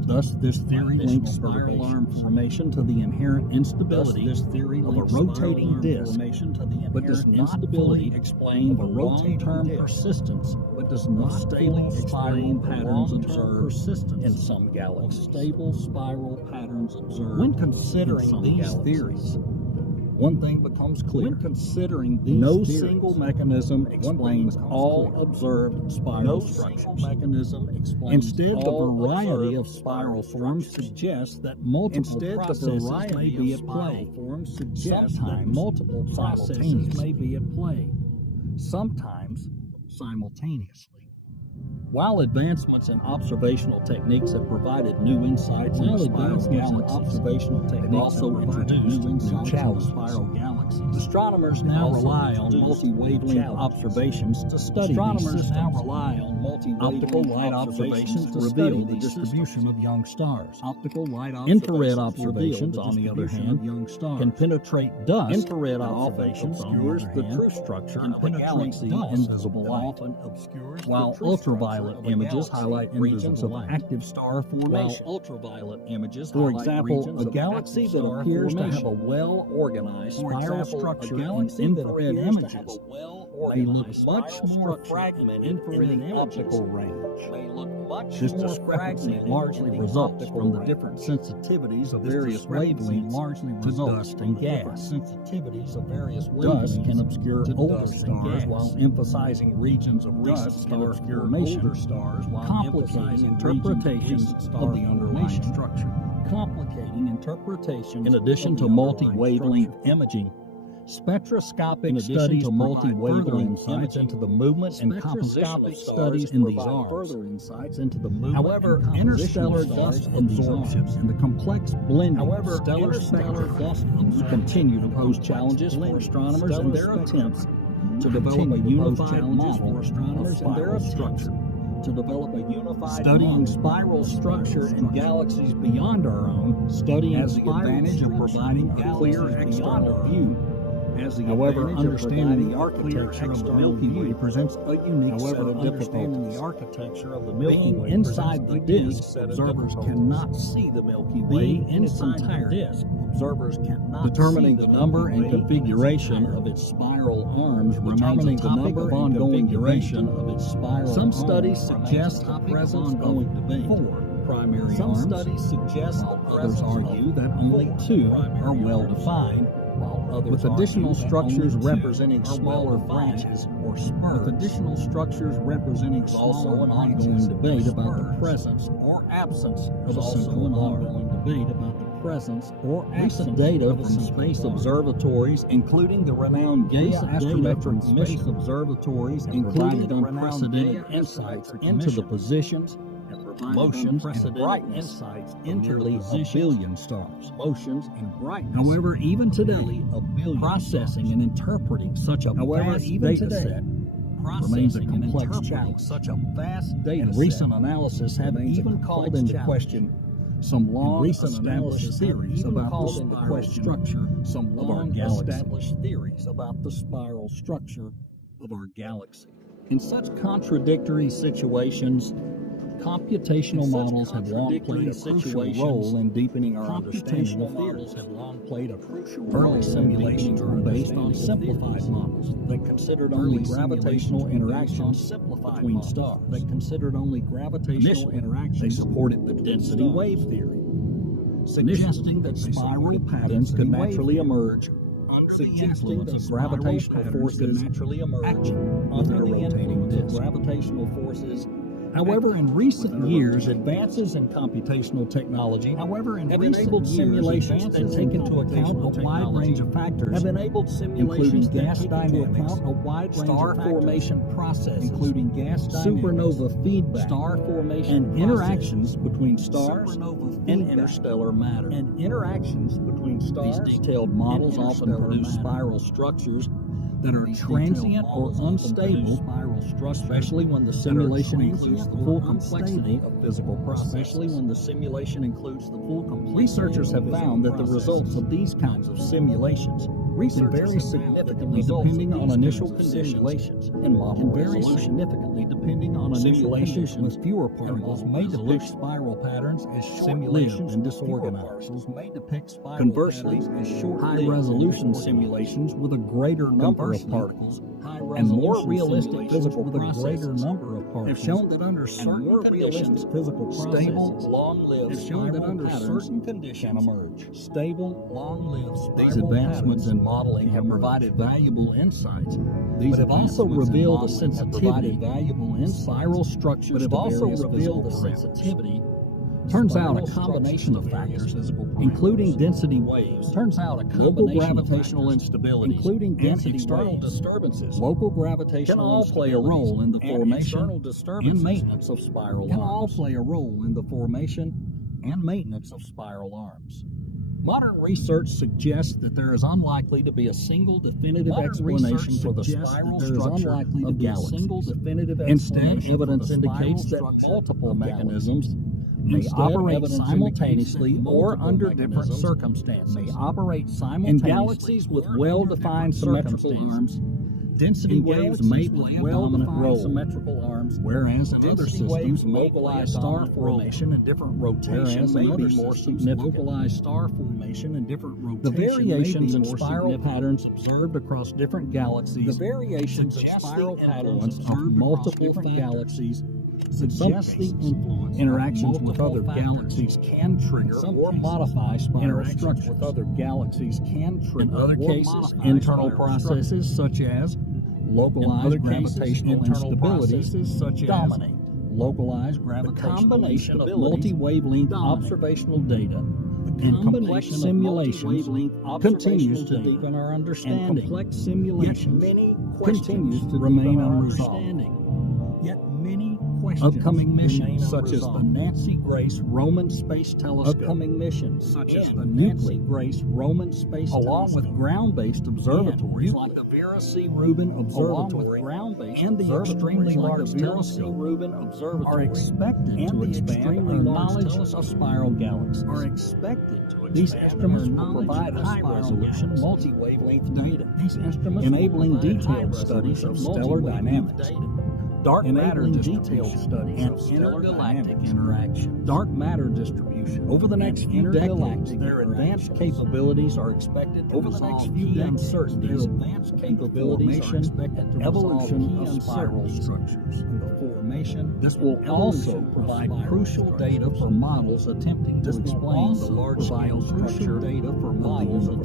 Thus, this theory links spiral arm formation to the inherent instability of a rotating disk, but does not fully explain the long-term persistence, but does not fully explain patterns observed in some galaxies. Stable spiral patterns observed. When considering these theories, one thing becomes clear. When considering these no single mechanism explains all observed spiral structures. Instead, the variety of spiral forms suggests that multiple processes may be at play. Sometimes multiple processes may be at play. Sometimes simultaneously. While advancements in observational techniques have provided new insights into spiral galaxies, they've also introduced new challenges. Astronomers now rely on multi-wavelength observations to study these systems. Optical light observations reveal the distribution of young stars. Infrared observations, on the other hand, can penetrate dust. Infrared observations obscures the true structure of a galaxy in visible light, while ultraviolet images highlight regions of active star formation. For example, a galaxy that appears to have a well-organized spiral structure in infrared images may look much more fragmented in the optical range. This discrepancy largely results from the different sensitivities of various wavelengths to dust and gas. Dust can obscure older stars while emphasizing regions of recent star formation, complicating interpretations of the underlying structure. In addition to multi-wavelength imaging, spectroscopic studies provide further insights into the movement and composition of studies in these arms. However, interstellar dust absorption and the complex blending of stellar spectra continue to pose challenges for astronomers in their attempts to develop a unified model of spiral structure. Studying spiral structure in galaxies beyond our own has the advantage of providing a clear external view. However, understanding the architecture of the Milky Way presents a unique set of difficulties. Being inside the disk, observers cannot see the Milky Way in its entirety. Determining the number and configuration of its spiral arms remains a topic of ongoing duration. Some studies suggest the presence of 4 primary arms. Others argue that only 2 are well defined, with additional structures representing smaller branches or spurs. There's also an ongoing debate about the presence or absence of a central arm. Recent data from space observatories, including the renowned Gaia astrometric space observations, provided unprecedented insights into the positions, motions, and brightness of nearly a billion stars. However, even today, processing and interpreting such a vast data set remains a complex challenge. And recent analysis have even called into question some long-established theories about the spiral structure of our galaxy. In such contradictory situations, computational models have long played a crucial role in deepening our understanding of theories. Early simulations were based on simplified models that considered only gravitational interactions between stars. Initially, they supported the density wave theory, suggesting that spiral patterns could naturally emerge under the influence of gravitational forces acting on the rotating disk. However, in recent years, advances in computational technology have enabled simulations that take into account a wide range of factors, including gas dynamics, star formation processes, supernova feedback, and interactions between stars and interstellar matter. These detailed models often produce spiral structures that are transient or unstable, especially when the simulation includes the full complexity of physical processes. Researchers have found that the results of these kinds of simulations Research vary significantly depending on initial simulations and model vary significantly depending on initial conditions with fewer particles may depict spiral patterns as short-lived and disorganized. Conversely, high-resolution simulations with a greater number of particles and more realistic physical processes have shown that under certain conditions, stable, long-lived spiral patterns can emerge. Stable, long-lived These advancements in modeling have provided valuable insights. These have also revealed the sensitivity in spiral structures. But have also revealed the sensitivity. Turns out a combination of factors, including density waves, local gravitational instability, including density external disturbances, local gravitational can all play a role in the formation and maintenance of spiral arms. Modern research suggests that there is unlikely to be a single definitive explanation for the spiral structure of galaxies. Instead, evidence indicates that multiple mechanisms may operate simultaneously or under different circumstances. In galaxies with well-defined symmetrical arms, density waves may play a dominant role, whereas in other systems, localized star formation and different rotation may be more significant. The variations in spiral patterns observed across different galaxies of multiple galaxies suggests the influence interactions with other galaxies can trigger or modify spiral structures. In other cases, internal processes such as localized gravitational instability dominate. The combination of multi-wavelength observational data and complex simulations continues to deepen our understanding. Yet many questions remain unresolved. Upcoming missions such as the Nancy Grace Roman Space Telescope, along with ground-based observatories like the Vera C. Rubin Observatory and the Extremely Large Telescope, are expected to expand our knowledge of spiral galaxies. These instruments will provide high-resolution, multi-wavelength data, enabling detailed studies of stellar dynamics, dark matter distribution, and intergalactic interaction. Dark matter distribution. Over the next few decades, their advanced capabilities are expected to resolve key uncertainties in the formation and evolution of spiral structures. This will also provide crucial data for models attempting to explain the large-scale structure of the universe.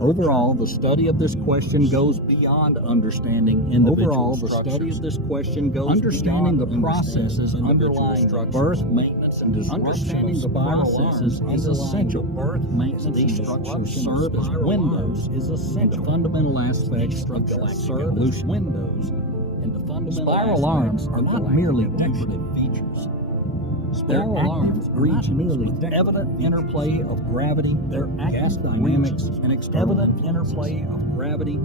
Overall, the study of this question goes beyond understanding individual structures. Understanding the processes underlying birth, maintenance, and disruption of spiral arms is essential. These structures serve as windows into fundamental aspects of galactic evolution. Spiral arms are not merely decorative features. Spiral arms are not merely evident interplay of gravity, their gas dynamics, and evident interplay of gravity.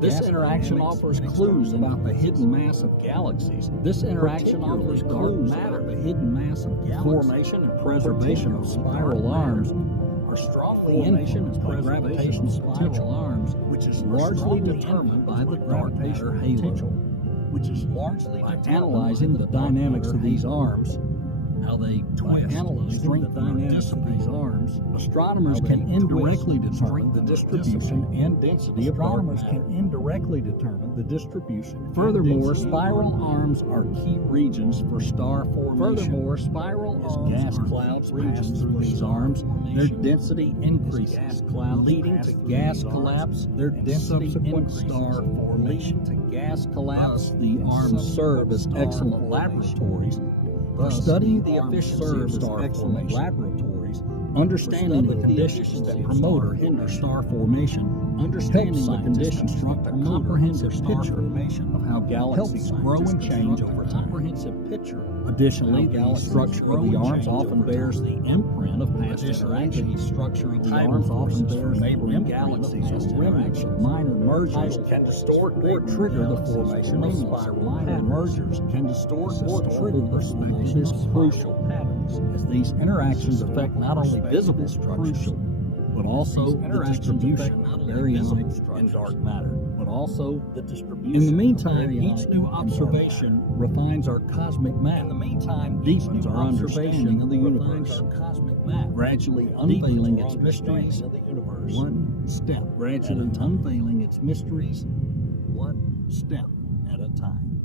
This interaction offers clues about the hidden mass of galaxies. This interaction offers dark matter, the hidden mass of galaxies. Formation and preservation of spiral arms are strongly influenced by gravitational spiral arms, which is largely determined by the dark matter halo. By analyzing the dynamics of these arms, how they twist, strength, and dissipate arms, astronomers can indirectly determine the distribution and density of dark matter. Furthermore, spiral arms are key regions for star formation. As gas clouds pass through these arms, their density increases, leading to gas collapse, subsequent star formation. The arms serve as excellent laboratories for studying the efficiency of star formation, understanding the conditions that promote or hinder star formation, understanding the conditions that promote or hinder star formation of how galaxies grow and change over time. Additionally, the structure of the arms often bears the imprint of past interactions. Neighboring galaxies or interaction. Minor mergers can distort or trigger the formation of spiral patterns. This is crucial, as these interactions affect not only visible structures, but also These the interactions distribution affect not of only visible baryonic and structures, dark matter, but also the distribution. in the of meantime, baryonic each new and dark observation matter. refines our cosmic map. In the meantime, each Deepens new our understanding observation of the refines universe, our cosmic map, gradually deepens unveiling our its understanding mysteries, of the universe. one step, gradually unveiling its mysteries, one step at a time.